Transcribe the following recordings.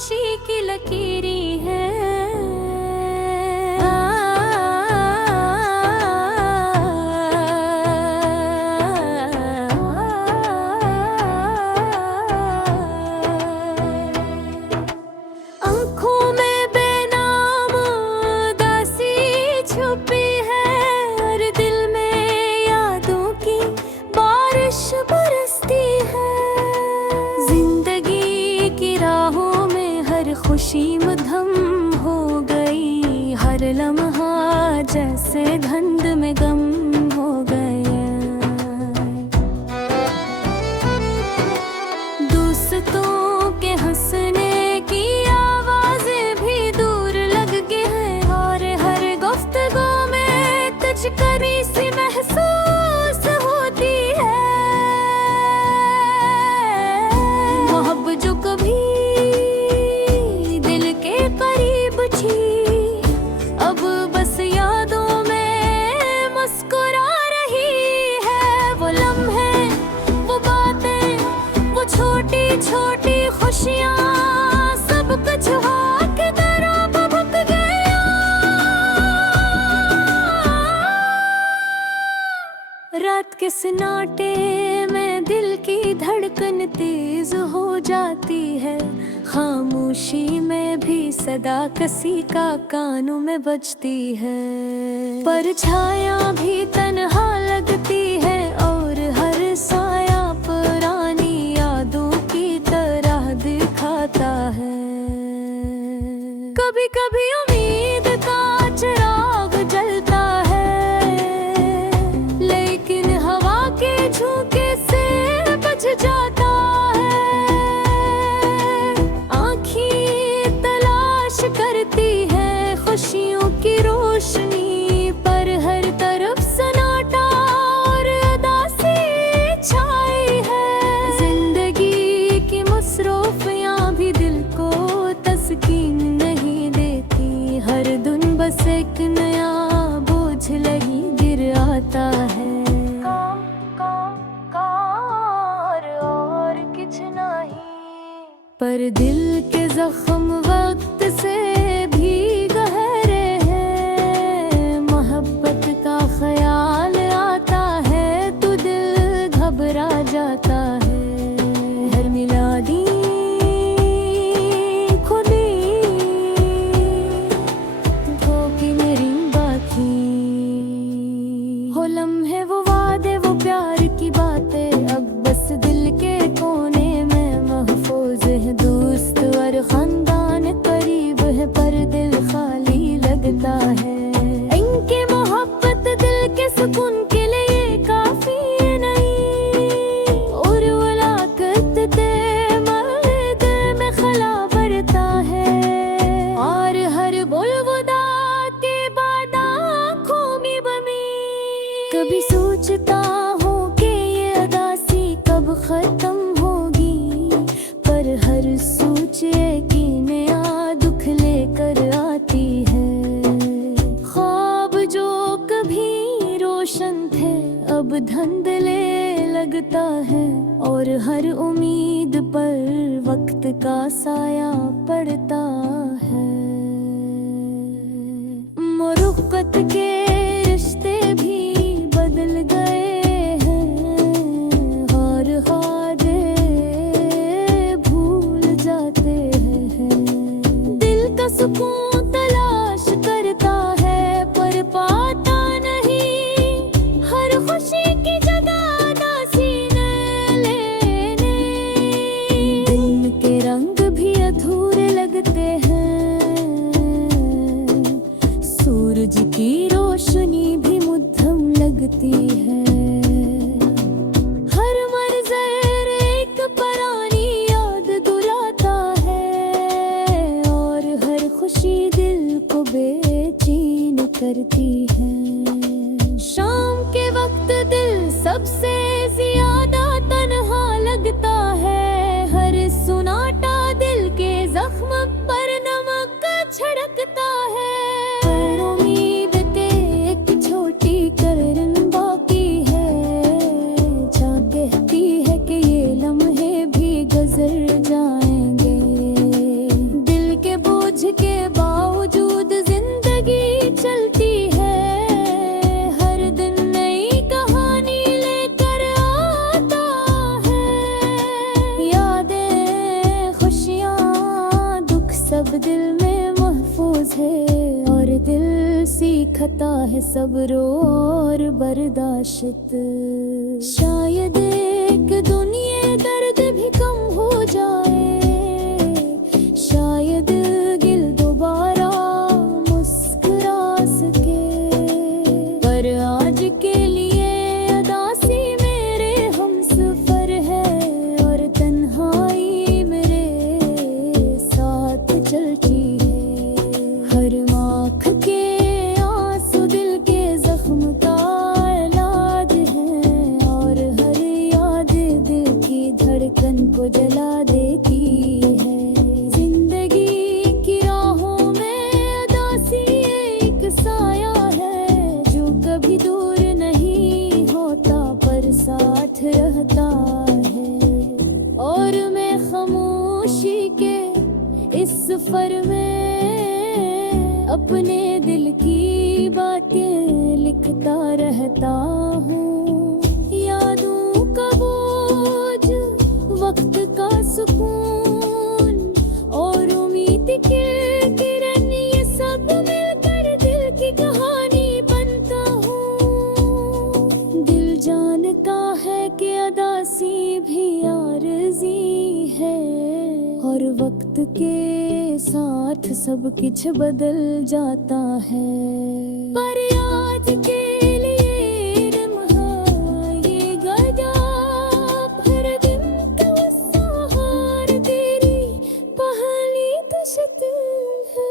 खामोशी की लकीरी है। आँखों में बेनाम उदासी छुपी है और दिल में यादों की बारिश बरसती है। जिंदगी की राहों में हर खुशी मधम हो गई, हर लम्हा जैसे धुंध में गम हो गया। दोस्तों के हंसने की आवाजें भी दूर लग गई हैं और हर गुफ्तगू में कुछ करी सी महसूस होती है। मोहब्बत जो कभी दिल के करीब थी, अब बस यादों में मुस्कुरा रही है। वो लम्हे, वो बातें, वो छोटी छोटी खुशियाँ, सब कुछ हवा की तरह बहक गया। रात के सन्नाटे में दिल की धड़कन तेज हो जाती है। खामोशी में भी सदा किसी का कानों में बजती है। परछायाँ भी तन्हा लगती है और हर साया पुरानी यादों की तरह दिखाता है। कभी कभी उम्मीद का चिराग जलता है, लेकिन हवा के झोंके से बुझ जाता है। आँखें तलाश करती है खुशियों की रोशनी, पर हर तरफ सन्नाटा और उदासी छाई है। जिंदगी की मसरूफियाँ भी दिल को तस्कीन नहीं देती, हर दिन बस एक नया बोझ लगी गिर आता है। काम काम कार और कुछ नहीं, पर दिल के जख्म वक्त से भी गहरे हैं। मोहब्बत का ख्याल आता है तो दिल घबरा जाता है। हर मिलादी खुदी धोखी मेरी बाकी हो लम्हे, वो वादे, वो प्यार की बातें अब बस दिल के कोने में महफूज है। दोस्त और खानदान करीब है पर दिल खाली लगता है। इनकी मोहब्बत दिल के सुकून के लिए काफी नहीं, और मुलाकात दे मर्द में खला भरता है। और हर बुलबुदा के बाद आँखों में बमी, कभी सोचता हूँ कि ये उदासी कब खत्म होगी, पर हर सोच की नया दुख लेकर आती है। ख्वाब जो कभी रोशन थे अब धुंधले लगता है, और हर उम्मीद पर वक्त का साया पड़ता है। मुरुक्कत के रिश्ते भी बदल गए हैं और ख्वाजे भूल जाते हैं। दिल का सुकून तलाश करता है पर पाता नहीं, हर खुशी की जगह उदासी ने लेने। दिन के रंग भी अधूरे लगते हैं, सूरज की रोशनी भी मुद्दम लगती है। हर मंजर एक पुरानी याद दिलाता है, और हर खुशी दिल को बेचैन करती है। शाम के वक्त दिल सबसे ज्यादा तन्हा लगता है, हर सुनाटा दिल के जख्म पर नमक छिड़कता है। पर उम्मीद के एक छोटी किरण बाकी है, जा कहती है कि ये लम्हे भी गुजर जाएंगे। सब्र और बर्दाश्त। शायद एक दुनिया दर्द भी कम हो जाए, शायद गिल दोबारा मुस्कुरा सके। पर आज के लिए अदासी मेरे हमसफर है, और तन्हाई मेरे साथ चलती है। हर आँख के आंसू दिल के जख्म का इलाज है, और हर याद दिल की धड़कन को जला देती है। जिंदगी की राहों में अदासी एक साया है, जो कभी दूर नहीं होता पर साथ रहता है। और मैं खामोशी के इस सफर में अपने दिल की बातें लिखता रहता हूँ। यादों का बोझ, वक्त का सुकून और उम्मीद की किरण, ये सब मिलकर दिल की कहानी बनता हूँ। दिल जानता है कि अदासी भी आरज़ी है, और वक्त के साथ सब कुछ बदल जाता है। पर आज के लिए लम्हा ये गजब, हर दिन का सहार तेरी पहली दशत है।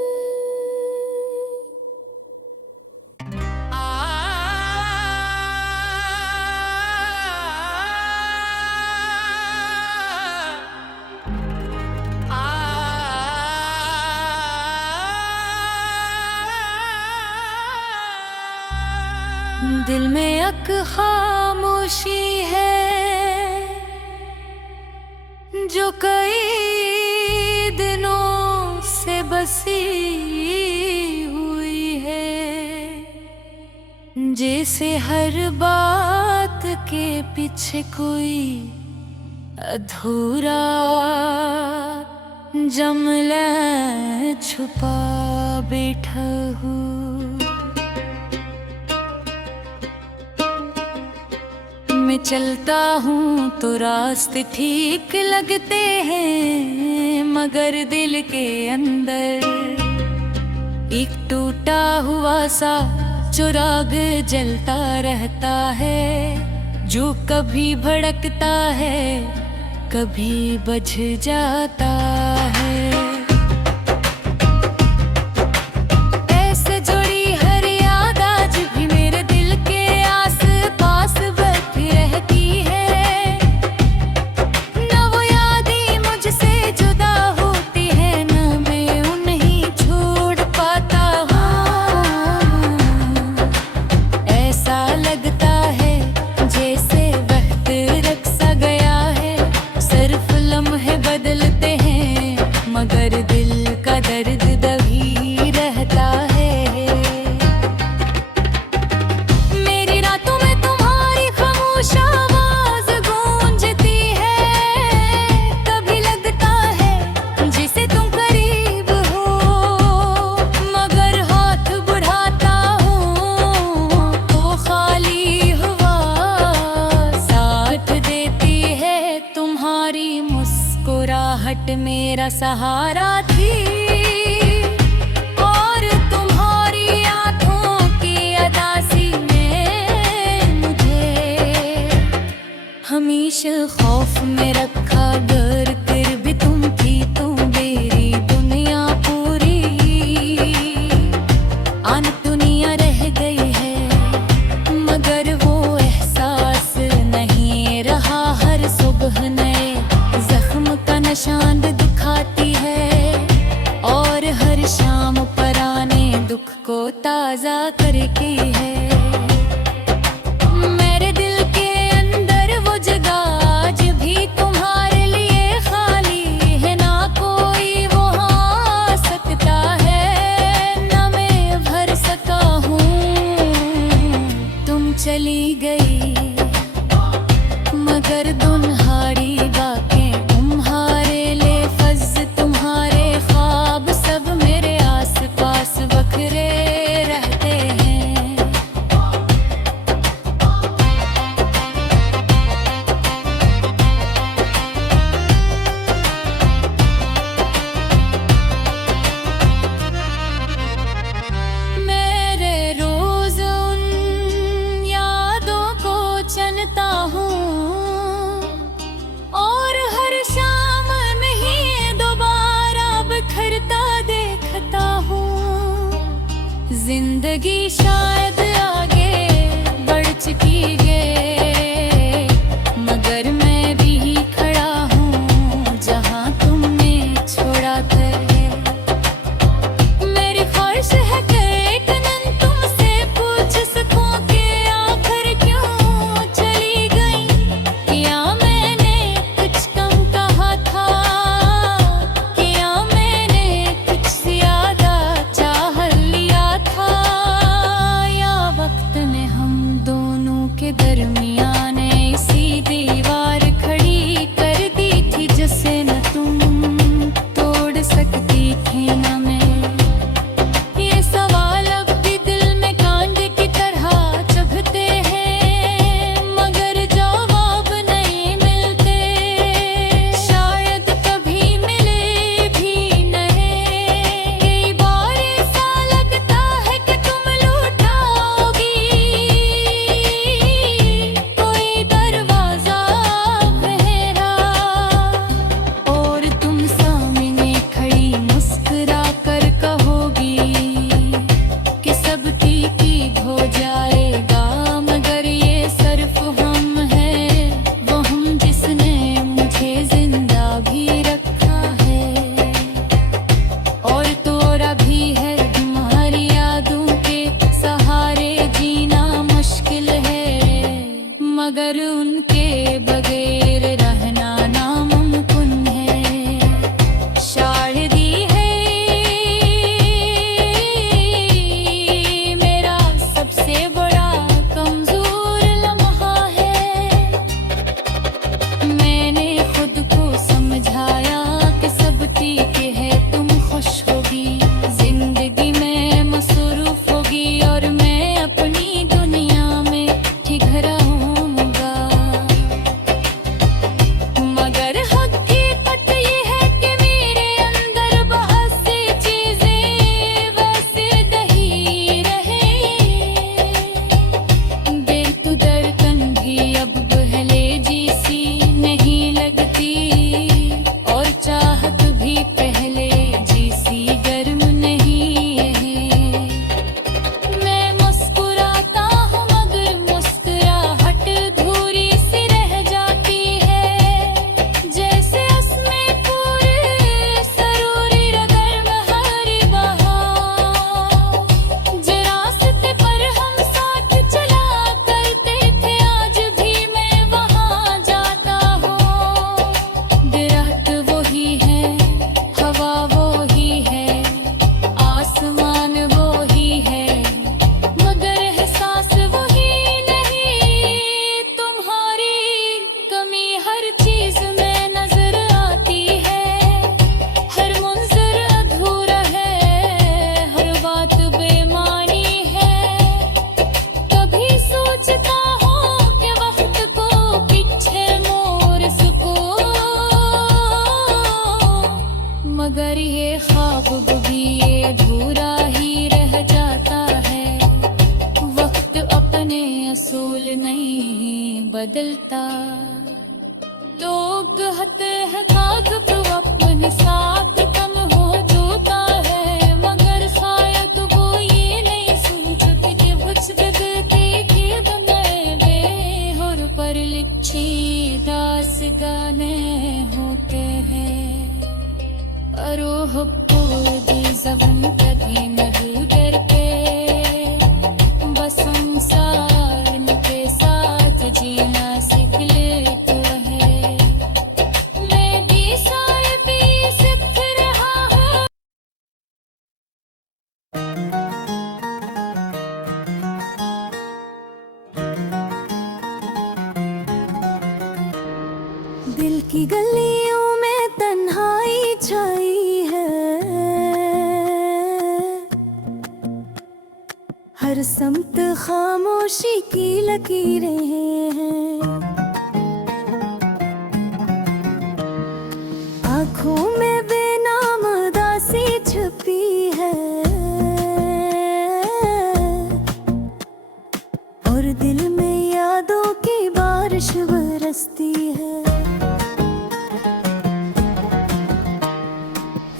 दिल में एक खामोशी है, जो कई दिनों से बसी हुई है। जैसे हर बात के पीछे कोई अधूरा जुमला छुपा बैठा हूँ। मैं चलता हूँ तो रास्ते ठीक लगते हैं, मगर दिल के अंदर एक टूटा हुआ सा चिराग जलता रहता है, जो कभी भड़कता है कभी बुझ जाता है। मेरा सहारा थी, और तुम्हारी आंखों की अदासी ने मुझे हमेशा खौफ में रखा। डर कर भी तुम थी तो मेरी दुनिया पूरी आन दुनिया रह गई है, मगर वो एहसास नहीं रहा। हर सुबह नए जख्म का निशान दिखाती है, और हर शाम पुराने दुख को ताजा करती है। मेरे दिल के अंदर वो जगह आज भी तुम्हारे लिए खाली है, ना कोई वो आ सकता है, ना मैं भर सका हूँ। तुम चली गई मगर तुम्हारी बातें तुम्हारे लेफ़ज़, तुम्हारे ख्वाब सब मेरे आस पास बखरे रहते हैं। जिंदगी शायद आगे बढ़ चुकी है, मगर मैं भी खड़ा हूँ जहाँ तुमने छोड़ा था। मेरी ख्वाहिश है कि एक दिन तुमसे पूछ सकूं कि आखिर क्यों चली गई। क्या मैंने कुछ कम कहा था, क्या मैंने कुछ ज्यादा चाह लिया था, या वक्त ने हम दोनों के दरमियान ऐसी दीवार खड़ी कर दी थी जिसे न तुम तोड़ सकती थी न मैं। ये सवाल अब भी दिल में कांड की तरह चुभते हैं, मगर जवाब नहीं मिलते। शायद कभी मिले भी नहीं। कई बार ऐसा लगता है कि तुम लौटाओगी, कोई दरवाजा बहरा और तुम सामने खड़ी मुस्कुरा कर कहोगी कि सब ठीक ही हो जाएगा। मगर ये सिर्फ हम हैं, वो हम जिसने मुझे जिंदा भी रखा है। और तोरा भी है तुम्हारी यादों के सहारे जीना मुश्किल है, मगर उनके बगैर रहना नामुमकिन है। शायरी है मेरा सबसे बड़ा कमजोर लम्हा है। मैंने खुद को समझाया कि सब ठीक है, तुम खुश होगी, जिंदगी में मसरूफ होगी और मैं अपनी दुनिया में ठीक रहूंगा। मगर हकीकत ये है कि मेरे अंदर बहुत सी चीजें वैसे दही रहे। दिल तू धड़कन भी अब पहले जैसी नहीं लगती, और चाहत भी पहले जैसी गर्म नहीं है। मैं मुस्कुराता हूँ मगर मुस्कुराहट अधूरी सी रह जाती है, जैसे उसमें पूरे सरूरी रगड़ हरी बहार। जो रास्ते पर हम साथ चला करते थे आज भी मैं वहाँ जाता हूँ। दरख्त वही है, हवा वही है, आसमान वही है, मगर एहसास वही नहीं। तुम्हारी कमी हर चीज में नजर आती है, हर मंजर अधूरा है, हर बात बेमानी है। कभी सोचता हूँ कि वक्त को पीछे मोड़ सकूं, मगर ये ख्वाब भी अधूरा ही रह जाता है। वक्त अपने असूल नहीं बदलता, लोग कहते हैं खाक तो अपने साथ कम हो जाता है, मगर शायद वो ये नहीं सोचते कि कुछ बदलते की बनाए और पर लिखी दास गाने होते हैं। रूह पूरी ज़बान कभी नहीं डरते, बस संसार के साथ जीना सीख ले तो है। मैं भी सारे भी सीख रहा हूँ। दिल की गलियों में तन्हाई छाई है, हर समत खामोशी की लकीरें हैं। आँखों में बेनाम उदासी छुपी है, और दिल में यादों की बारिश बरसती है।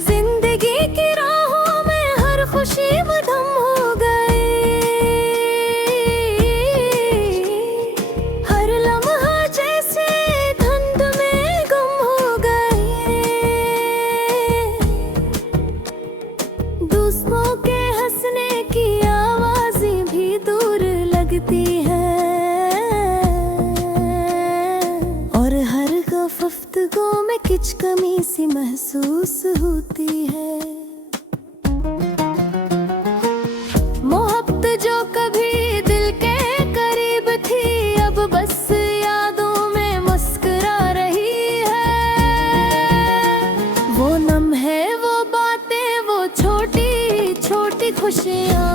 जिंदगी की राहों में हर खुशी मदम हो गई, कुछ कमी सी महसूस होती है। मोहब्बत जो कभी दिल के करीब थी, अब बस यादों में मुस्कुरा रही है। वो नम है, वो बातें, वो छोटी छोटी खुशियाँ,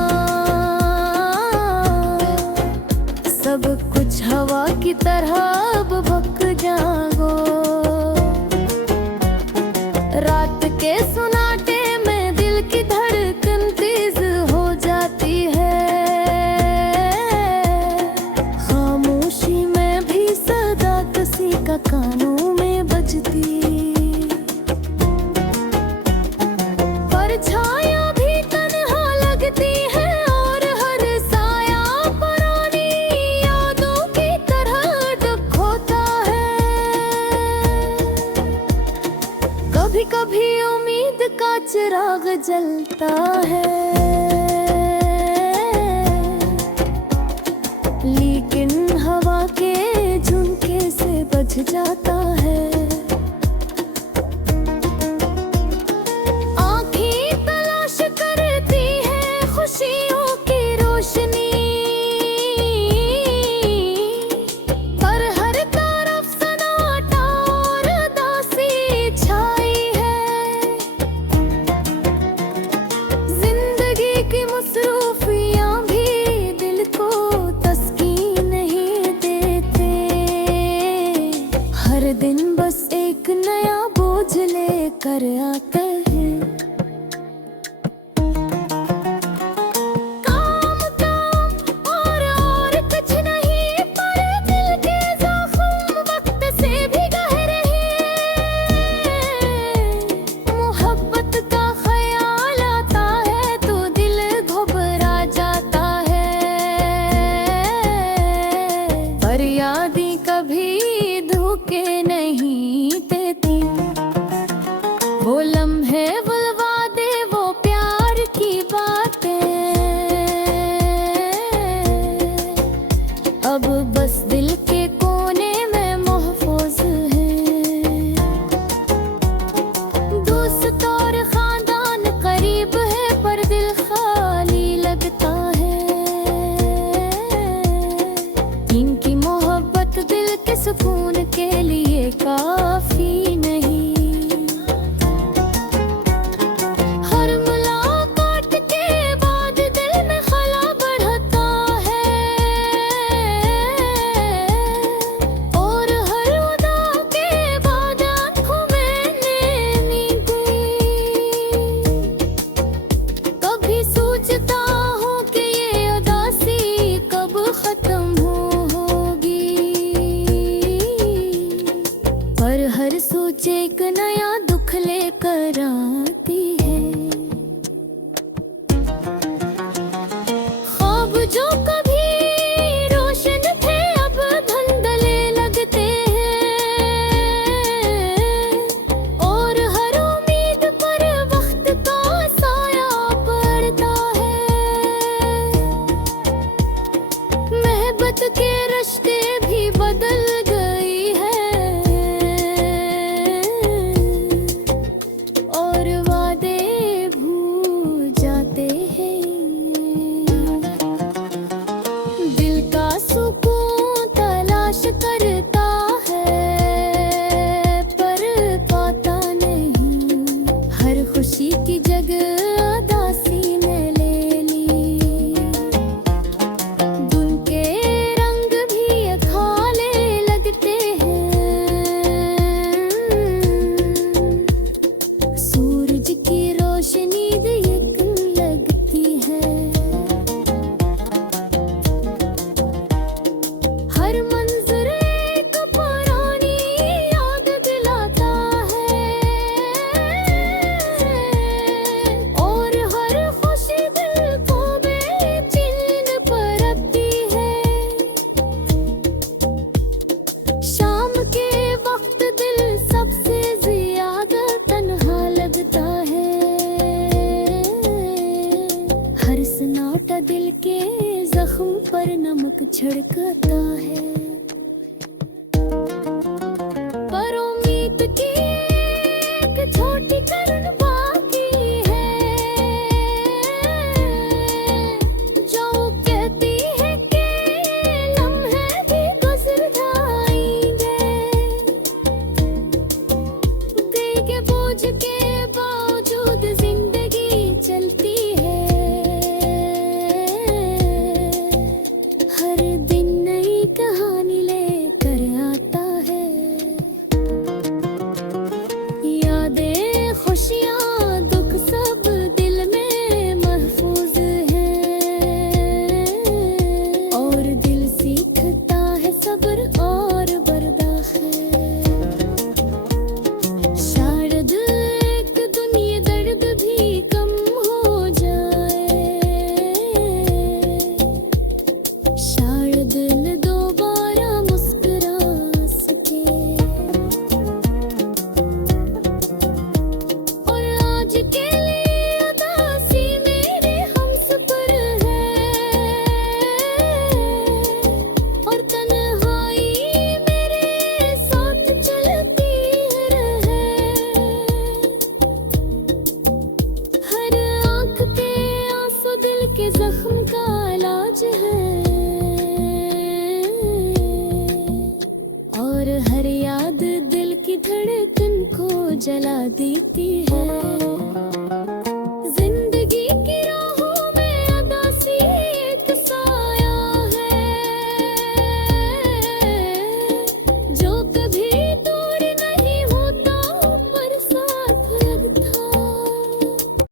सब कुछ हवा की तरह अब बक जागो। रात के सुनाटे में दिल की धड़कन तेज हो जाती है। खामोशी में भी सदा किसी का कानों में बजती। परछायां भी तन्हा लगती है और हर साया पुरानी यादों की तरह दुख होता है। कभी कभी उम्मीद का चिराग जलता है, लेकिन हवा के झुमके से बज जाता है। आँखें तलाश करती है खुशियों की रोशनी, पर हर तरफ सन्नाटा और उदासी छाई है। जिंदगी की मसरूफियाँ भी दिल को तस्कीन नहीं देते। हर दिन बस एक नया बोझ लेकर आते हैं। काम काम और कुछ नहीं, पर दिल के जख्म वक्त से भी गहरे हैं। मोहब्बत का ख्याल आता है तो दिल घबरा जाता है, पर यादें कभी धोखे नहीं देती। वो लम्हे, वो वादे, वो प्यार की बातें, अब बस दिल के कोने में महफूज हैं। दोस्त और खानदान करीब है, पर दिल खाली लगता है। इनकी मोहब्बत दिल के सुकून के लिए काफी नहीं। हर मुलाकात के बाद दिल में खला बढ़ता है, और हर उदा के बाद आँखों में नैनी गई। कभी सोचता हूँ कि ये उदासी कब खत्म होगी, पर हर सोच एक नया दुख लेकर आती है। ख्वाब जो कभी रोशन थे अब धुंधले लगते हैं, और हर उम्मीद पर वक्त का साया पड़ता है। मोहब्बत के रिश्ते भी बदल गई है, और वादे भूल जाते हैं। दिल का सुकून तलाश करता है, पर पाता नहीं। हर खुशी की जगह उदासी ने ले ली। धुन के रंग भी खाले लगते हैं, सूरज की रोशनी एक लगती है। हर मंजर एक पुरानी याद दिलाता है, और हर खुशी दिल को बेचैन परतती है। शाम के वक्त दिल सबसे ज्यादा तन्हा लगता है। हर सन्नाटा दिल के जख्म पर नमक छिड़कता है, पर उम्मीद की जला देती है।